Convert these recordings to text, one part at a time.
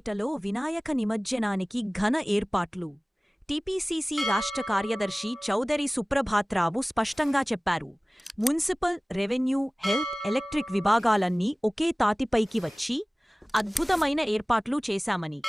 రామాయంపేటలో వినాయక నిమజ్జనానికి ఘన ఏర్పాట్లు. టీపీసీసీ రాష్ట్ర కార్యదర్శి చౌదరి సుప్రభాత్రావు స్పష్టంగా చెప్పారు. మున్సిపల్ రెవెన్యూ హెల్త్ ఎలక్ట్రిక్ విభాగాలన్నీ ఒకే తాతిపైకి వచ్చి అద్భుతమైన ఏర్పాట్లు చేశామని.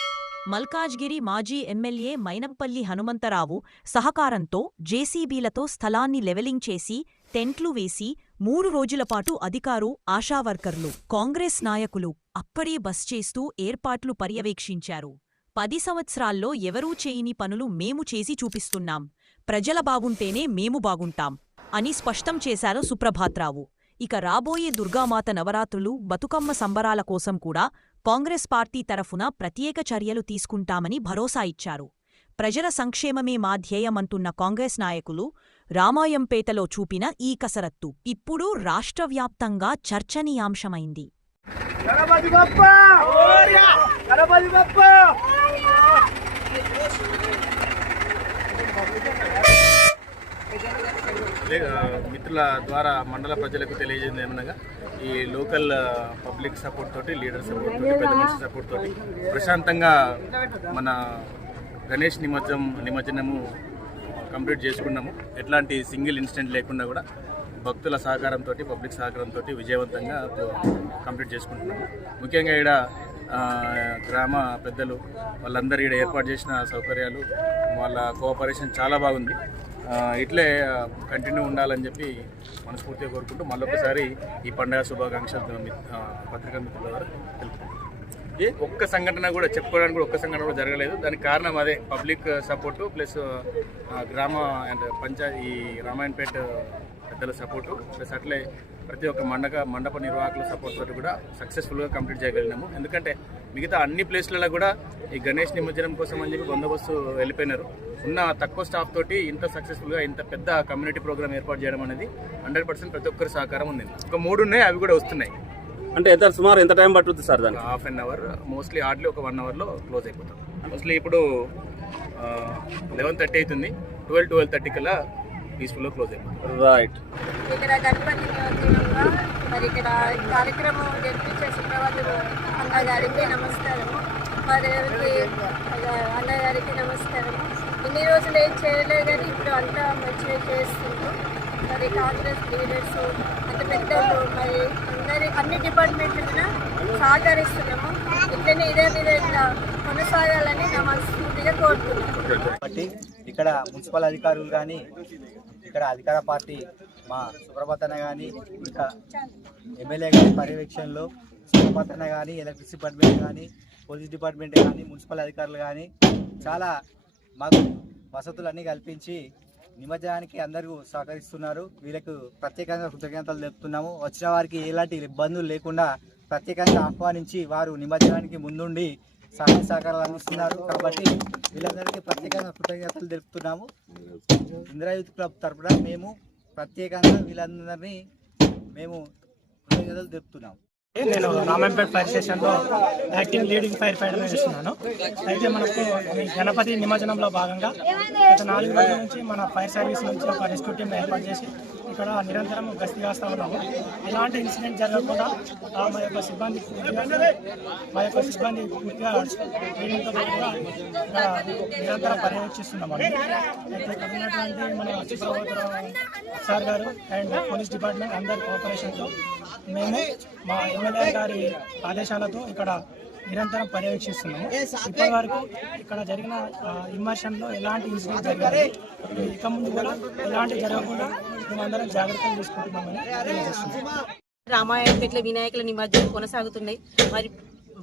మల్కాజ్గిరి మాజీ ఎమ్మెల్యే మైనంపల్లి హనుమంతరావు సహకారంతో జేసీబీలతో స్థలాన్ని లెవెలింగ్ చేసి టెంట్లు వేసి మూడు రోజులపాటు అధికారు ఆశావర్కర్లు కాంగ్రెస్ నాయకులు అప్పడే బస్ చేస్తూ ఏర్పాట్లు పర్యవేక్షించారు. పది సంవత్సరాల్లో ఎవరూ చేయని పనులు మేము చేసి చూపిస్తున్నాం. ప్రజల బాగుంటేనే మేము బాగుంటాం అని స్పష్టం చేశారు సుప్రభాత్రావు. ఇక రాబోయే దుర్గామాత నవరాత్రులు బతుకమ్మ సంబరాల కోసం కూడా కాంగ్రెస్ పార్టీ తరఫున ప్రత్యేక చర్యలు తీసుకుంటామని భరోసా ఇచ్చారు. ప్రజల సంక్షేమమే మా ధ్యేయమంటున్న కాంగ్రెస్ నాయకులు రామాయంపేటలో చూపిన ఈ కసరత్తు ఇప్పుడు రాష్ట్రవ్యాప్తంగా చర్చనీయాంశమైంది. మిత్రుల ద్వారా మండల ప్రజలకు తెలియజేసింది ఏమనగా ఈ లోకల్ పబ్లిక్ సపోర్ట్ తోటి లీడర్ సపోర్ట్ తోటి పెద్ద మనిషి సపోర్ట్ తోటి ప్రశాంతంగా మన గణేష్ నిమజ్జనం నిమజ్జనము కంప్లీట్ చేసుకున్నాము. ఎట్లాంటి సింగిల్ ఇన్సిడెంట్ లేకుండా కూడా భక్తుల సహకారంతో పబ్లిక్ సహకారంతో విజయవంతంగా కంప్లీట్ చేసుకుంటున్నాము. ముఖ్యంగా ఇక్కడ గ్రామ పెద్దలు వాళ్ళందరూ ఇక్కడ ఏర్పాటు చేసిన సౌకర్యాలు వాళ్ళ కోఆపరేషన్ చాలా బాగుంది. ఇట్లే కంటిన్యూ ఉండాలని చెప్పి మనస్ఫూర్తిగా కోరుకుంటూ మళ్ళొకసారి ఈ పండుగ శుభాకాంక్షలు పత్రికా మిత్రుల ద్వారా తెలుపుకుంటున్నాను ఒక్క సంఘటన కూడా చెప్పుకోవడానికి కూడా ఒక్క సంఘటన కూడా జరగలేదు. దానికి కారణం అదే public uh, support plus uh, గ్రామ అండ్ పంచాయతీ ఈ రామాయణపేట పెద్దల సపోర్టు ప్లస్ అట్లే ప్రతి ఒక్క మండక మండప నిర్వాహకుల సపోర్ట్ తోటి కూడా సక్సెస్ఫుల్గా కంప్లీట్ చేయగలిగినాము. ఎందుకంటే మిగతా అన్ని ప్లేస్లలో కూడా ఈ గణేష్ నిమజ్జనం కోసం అని చెప్పి బందోబస్తు వెళ్ళిపోయినారు. ఉన్న తక్కువ స్టాఫ్ తోటి ఇంత సక్సెస్ఫుల్గా ఇంత పెద్ద కమ్యూనిటీ ప్రోగ్రామ్ ఏర్పాటు చేయడం అనేది హండ్రెడ్ పర్సెంట్ ప్రతి ఒక్కరి సహకారం ఉంది. ఒక మూడు ఉన్నాయి అవి కూడా వస్తున్నాయి. అంటే ఎంత సుమారు ఎంత టైం పట్టుద్ది సార్ దానికి? Half an hour mostly hardly ఒక వన్ అవర్లో క్లోజ్ అయిపోతుంది మోస్ట్లీ ఇప్పుడు లెవెన్ థర్టీ అవుతుంది ట్వెల్వ్ ట్వెల్వ్ థర్టీ కల్లా పీస్ఫుల్గా క్లోజ్ అయిపోతుంది రైట్ ఇక్కడ గణపతి మరి ఇక్కడ కార్యక్రమం జరిపించే అన్నగారికి నమస్కారము. మరి అన్నగారికి నమస్కారము. ఇన్ని రోజులు ఏం చేయలేదు కానీ ఇప్పుడు అంతా మంచిగా చేస్తుండ్రు. మరి కాంగ్రెస్ లీడర్స్ అంత పెద్దలు మరి అందరి అన్ని డిపార్ట్మెంట్లను సహకరిస్తున్నాము. ఇట్లనే ఇదే విధంగా కొనసాగాలని నా మనస్ఫూర్తిగా కోరుతున్నాను. కాబట్టి ఇక్కడ మున్సిపల్ అధికారులు కానీ ఇక్కడ అధికార పార్టీ మా సుప్రభాతన కానీ ఇంకా ఎమ్మెల్యే గారి పర్యవేక్షణలో సుప్రభాతన కానీ ఎలక్ట్రిసిటీ డిపార్ట్మెంట్ కానీ పోలీస్ డిపార్ట్మెంట్ కానీ మున్సిపల్ అధికారులు కానీ చాలా మాకు వసతులన్నీ కల్పించి నిమజ్జనానికి అందరూ సహకరిస్తున్నారు. వీళ్ళకు ప్రత్యేకంగా కృతజ్ఞతలు తెలుపుతున్నాము. వచ్చిన వారికి ఎలాంటి ఇబ్బందులు లేకుండా ప్రత్యేకంగా ఆహ్వానించి వారు నిమజ్జనానికి ముందుండి సహాయ సహకారాలు అందిస్తున్నారు. కాబట్టి వీళ్ళందరికీ ప్రత్యేకంగా కృతజ్ఞతలు తెలుపుతున్నాము. ఇంద్రయూత్ క్లబ్ తరపున మేము ప్రత్యేకంగా వీళ్ళందరినీ మేము కృతజ్ఞతలు తెలుపుతున్నాము. నేను రామాయంపేట ఫైర్ స్టేషన్లో యాక్టివ్ లీడింగ్ ఫైర్ ఫైటర్ చేస్తున్నాను. అయితే మనకు ఈ గణపతి నిమజ్జనంలో భాగంగా గత నాలుగు రోజుల నుంచి మన ఫైర్ సర్వీస్ నుంచి ఒక రెస్క్యూ టీమ్ ఏర్పాటు చేసి ఇక్కడ నిరంతరం గస్తీ కాస్తా ఉన్నాము. ఎలాంటి ఇన్సిడెంట్ జరగకుండా మా యొక్క సిబ్బంది మా యొక్క సిబ్బంది పూర్తిగా ట్రైనింగ్తో పాటుగా ఇక్కడ నిరంతరం పర్యవేక్షిస్తున్నాము. అయితే ఇక్కడ ఉన్నటువంటి మన సార్ గారు అండ్ పోలీస్ డిపార్ట్మెంట్ అందరి కోఆపరేషన్తో మేము మా ఎమ్మెల్యే గారి ఆదేశాలతో ఇక్కడ నిరంతరం పర్యవేక్షిస్తున్నాము. ఇప్పటి వరకు ఇక్కడ జరిగిన ఇమ్మర్షన్లో ఎలాంటి ఇన్సిడెంట్ జరగాలి ఇక ముందు కూడా ఎలాంటి జరగకుండా మేమందరం జాగ్రత్తలు తీసుకుంటున్నామని తెలియజేస్తున్నాం. రామాయణపేటలో వినాయకుల నిమజ్జనం కొనసాగుతున్నాయి. మరి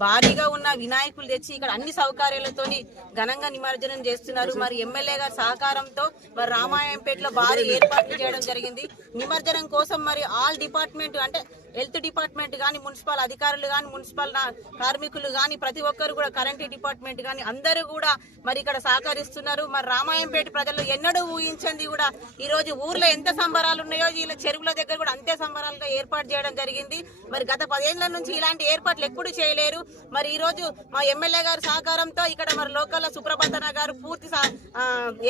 భారీగా ఉన్న వినాయకులు తెచ్చి ఇక్కడ అన్ని సౌకర్యాలతోని ఘనంగా నిమజ్జనం చేస్తున్నారు. మరి ఎమ్మెల్యే గారి సహకారంతో మరి రామాయణపేటలో భారీ ఏర్పాట్లు చేయడం జరిగింది. నిమజ్జనం కోసం మరి ఆల్ డిపార్ట్మెంట్ అంటే హెల్త్ డిపార్ట్మెంట్ కానీ మున్సిపల్ అధికారులు కానీ మున్సిపల్ కార్మికులు కానీ ప్రతి ఒక్కరు కూడా కరెంట్ డిపార్ట్మెంట్ కానీ అందరూ కూడా మరి ఇక్కడ సహకరిస్తున్నారు. మరి రామాయంపేట ప్రజలు ఎన్నడూ ఊహించింది కూడా ఈ రోజు ఊర్లో ఎంత సంబరాలు ఉన్నాయో వీళ్ళ చెరువుల దగ్గర కూడా అంతే సంబరాలుగా ఏర్పాటు చేయడం జరిగింది. మరి గత పదేళ్ళ నుంచి ఇలాంటి ఏర్పాట్లు ఎప్పుడు చేయలేరు. మరి ఈ రోజు మా ఎమ్మెల్యే గారి సహకారంతో ఇక్కడ మరి లోకల్ సుప్రభాతన గారు పూర్తి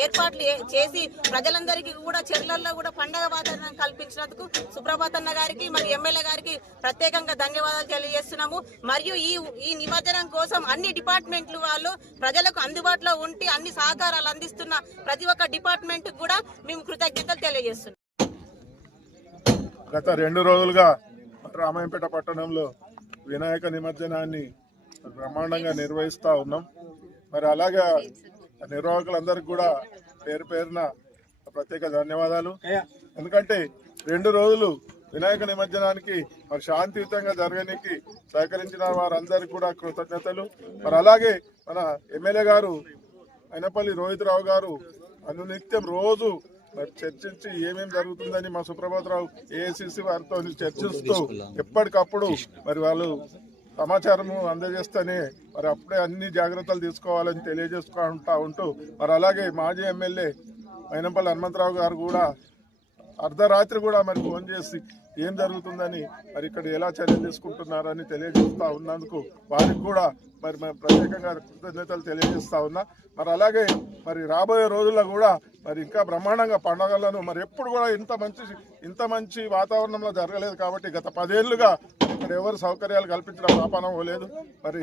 ఏర్పాట్లు చేసి ప్రజలందరికీ కూడా చెరువులలో కూడా పండగ వాతావరణం కల్పించినందుకు సుప్రభాతన్న గారికి మరి ఎమ్మెల్యే గారికి ప్రత్యేకంగా ధన్యవాదాలు తెలియజేస్తున్నాము. మరియు ఈ ఈ నిమజ్జనం కోసం అన్ని డిపార్ట్మెంట్లు వాళ్ళు ప్రజలకు అందుబాటులో ఉండి అన్ని సహకారాలు అందిస్తున్న ప్రతి ఒక్క డిపార్ట్మెంట్ కూడా మేము కృతజ్ఞతలు తెలియజేస్తున్నాం. గత రెండు రోజులుగా రామాయంపేట పట్టణంలో వినాయక నిమజ్జనాన్ని బ్రహ్మాండంగా నిర్వహిస్తూ ఉన్నాం. మరి అలాగే నిర్వాహకులందరికీ కూడా పేరు పేరున ప్రత్యేక ధన్యవాదాలు. ఎందుకంటే రెండు రోజులు వినాయక నిమజ్జనానికి మరి శాంతియుతంగా జరగడానికి సహకరించిన వారందరికీ కూడా కృతజ్ఞతలు. మరి అలాగే మన ఎమ్మెల్యే గారు అయినపల్లి రోహిత్ రావు గారు అనునిత్యం రోజు మరి చర్చించి ఏమేమి జరుగుతుందని మా సుప్రభాతరావు ఏఐసిసి వారితో చర్చిస్తూ ఎప్పటికప్పుడు మరి వాళ్ళు సమాచారము అందజేస్తేనే మరి అప్పుడే అన్ని జాగ్రత్తలు తీసుకోవాలని తెలియజేసుకుంటా ఉంటూ మరి అలాగే మాజీ ఎమ్మెల్యే మైనంపల్లి హనుమంతరావు గారు కూడా అర్ధరాత్రి కూడా మరి ఫోన్ చేసి ఏం జరుగుతుందని మరి ఇక్కడ ఎలా చర్యలు తీసుకుంటున్నారని తెలియజేస్తా ఉన్నందుకు వారికి కూడా మరి మేము ప్రత్యేకంగా కృతజ్ఞతలు తెలియజేస్తా ఉన్నా. మరి అలాగే మరి రాబోయే రోజుల్లో కూడా మరి ఇంకా బ్రహ్మాండంగా పండగలను మరి ఎప్పుడు కూడా ఇంత మంచి ఇంత మంచి వాతావరణంలో జరగలేదు కాబట్టి గత పదేళ్ళుగా ఇక్కడ ఎవరు సౌకర్యాలు కల్పించడం ఆపానం లేదు. మరి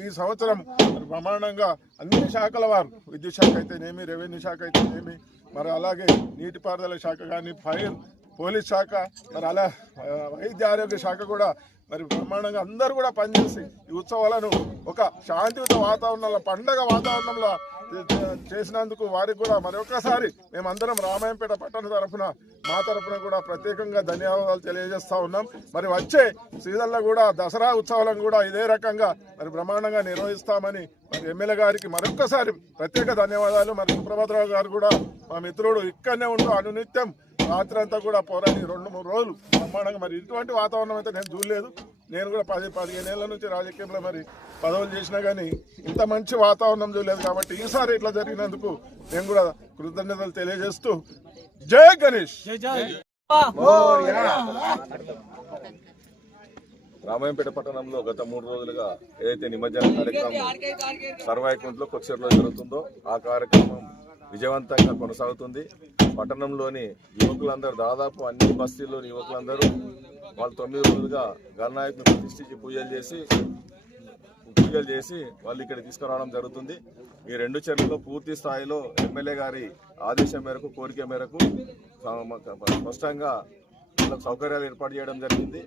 ఈ సంవత్సరం మరి బ్రహ్మాండంగా అన్ని శాఖల వారు విద్యుత్ శాఖ అయితేనేమి రెవెన్యూ శాఖ అయితేనేమి మరి అలాగే నీటిపారుదల శాఖ కానీ ఫైర్ పోలీస్ శాఖ మరి అలా వైద్య ఆరోగ్య శాఖ కూడా మరి బ్రహ్మాండంగా అందరూ కూడా పనిచేసి ఈ ఉత్సవాలను ఒక శాంతియుత వాతావరణంలో పండగ వాతావరణంలో చేసినందుకు వారికి కూడా మరొకసారి మేమందరం రామాయంపేట పట్టణ తరఫున మా తరఫున కూడా ప్రత్యేకంగా ధన్యవాదాలు తెలియజేస్తా ఉన్నాం. మరి వచ్చే సీజన్లో కూడా దసరా ఉత్సవాలను కూడా ఇదే రకంగా మరి బ్రహ్మాండంగా నిర్వహిస్తామని మరి ఎమ్మెల్యే గారికి మరొకసారి ప్రత్యేక ధన్యవాదాలు. మరి సుప్రభాతరావు గారు కూడా మా మిత్రుడు ఇక్కడనే ఉంటూ అనునిత్యం రాత్రంతా కూడా పోరాడి రెండు మూడు రోజులు బ్రహ్మాండంగా మరి ఇటువంటి వాతావరణం అయితే నేను చూడలేదు. నేను కూడా పది పదిహేను ఏళ్ళ నుంచి రాజకీయంలో మరి పదవులు చేసినా కానీ ఇంత మంచి వాతావరణం చూడలేదు కాబట్టి ఈసారి ఇట్లా జరిగినందుకు నేను కూడా కృతజ్ఞతలు తెలియజేస్తూ జై గణేష్. రామాయంపేట పట్టణంలో గత మూడు రోజులుగా ఏదైతే నిమజ్జన కార్యక్రమం సర్వాయికుంట్లో కొచ్చేరులో జరుగుతుందో ఆ కార్యక్రమం విజయవంతంగా కొనసాగుతుంది. పట్టణంలోని యువకులందరూ దాదాపు అన్ని బస్తీల్లోని యువకులందరూ వాళ్ళు తొమ్మిది రోజులుగా గణనాయకుని ప్రతిష్ఠించి పూజలు చేసి పూజలు చేసి వాళ్ళు ఇక్కడ తీసుకురావడం జరుగుతుంది. ఈ రెండు చర్యల్లో పూర్తి స్థాయిలో ఎమ్మెల్యే గారి ఆదేశం మేరకు కోరిక మేరకు స్పష్టంగా వాళ్ళకు సౌకర్యాలు ఏర్పాటు చేయడం జరిగింది.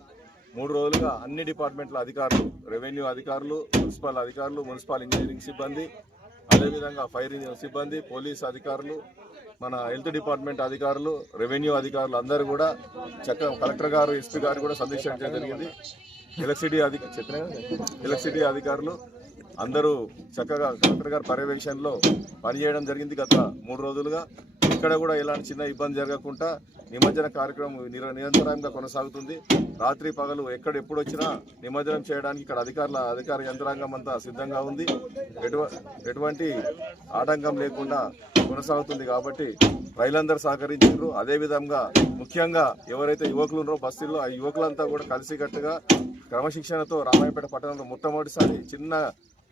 మూడు రోజులుగా అన్ని డిపార్ట్మెంట్ల అధికారులు రెవెన్యూ అధికారులు మున్సిపల్ అధికారులు మున్సిపల్ ఇంజనీరింగ్ సిబ్బంది అదేవిధంగా ఫైర్ సిబ్బంది పోలీస్ అధికారులు మన హెల్త్ డిపార్ట్మెంట్ అధికారులు రెవెన్యూ అధికారులు అందరూ కూడా చక్కగా కలెక్టర్ గారు ఎస్పీ గారు కూడా సందర్శించడం జరిగింది. ఎలక్ట్రిసిటీ అధిక చెప్పిన ఎలక్ట్రిసిటీ అధికారులు అందరూ చక్కగా కలెక్టర్ గారి పర్యవేక్షణలో పనిచేయడం జరిగింది గత మూడు రోజులుగా. ఇక్కడ కూడా ఎలాంటి చిన్న ఇబ్బంది జరగకుండా నిమజ్జన కార్యక్రమం నిర నిరంతరంగా కొనసాగుతుంది. రాత్రి పగలు ఎక్కడ ఎప్పుడు వచ్చినా నిమజ్జనం చేయడానికి ఇక్కడ అధికారుల అధికార యంత్రాంగం అంతా సిద్ధంగా ఉంది. ఎటువ ఎటువంటి ఆటంకం లేకుండా కొనసాగుతుంది కాబట్టి రైలందరూ సహకరించారు. అదే విధంగా ముఖ్యంగా ఎవరైతే యువకులు ఉన్నారో బస్సుల్లో ఆ యువకులంతా కూడా కలిసికట్టుగా క్రమశిక్షణతో రామాయపేట పట్టణంలో మొట్టమొదటిసారి చిన్న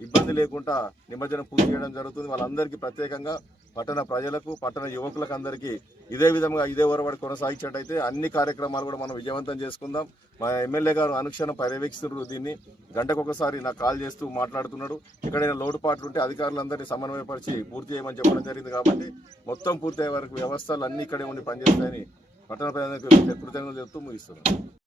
ఇబ్బంది లేకుండా నిమజ్జనం పూర్తి చేయడం జరుగుతుంది. వాళ్ళందరికీ ప్రత్యేకంగా పట్టణ ప్రజలకు పట్టణ యువకులకు అందరికీ ఇదే విధంగా ఇదే వరవాడు కొనసాగించినట్టయితే అన్ని కార్యక్రమాలు కూడా మనం విజయవంతం చేసుకుందాం. మా ఎమ్మెల్యే గారు అనుక్షణం పర్యవేక్షిస్తున్నారు దీన్ని. గంటకొకసారి నాకు కాల్ చేస్తూ మాట్లాడుతున్నాడు. ఎక్కడైనా లోటుపాట్లు ఉంటే అధికారులందరినీ సమన్వయపరిచి పూర్తి చేయమని చెప్పడం జరిగింది కాబట్టి మొత్తం పూర్తి అయ్యే వరకు వ్యవస్థలు అన్ని ఇక్కడే ఉండి పనిచేస్తాయని పట్టణ ప్రజలకు కృతజ్ఞతలు చెప్తూ ముగిస్తున్నాను.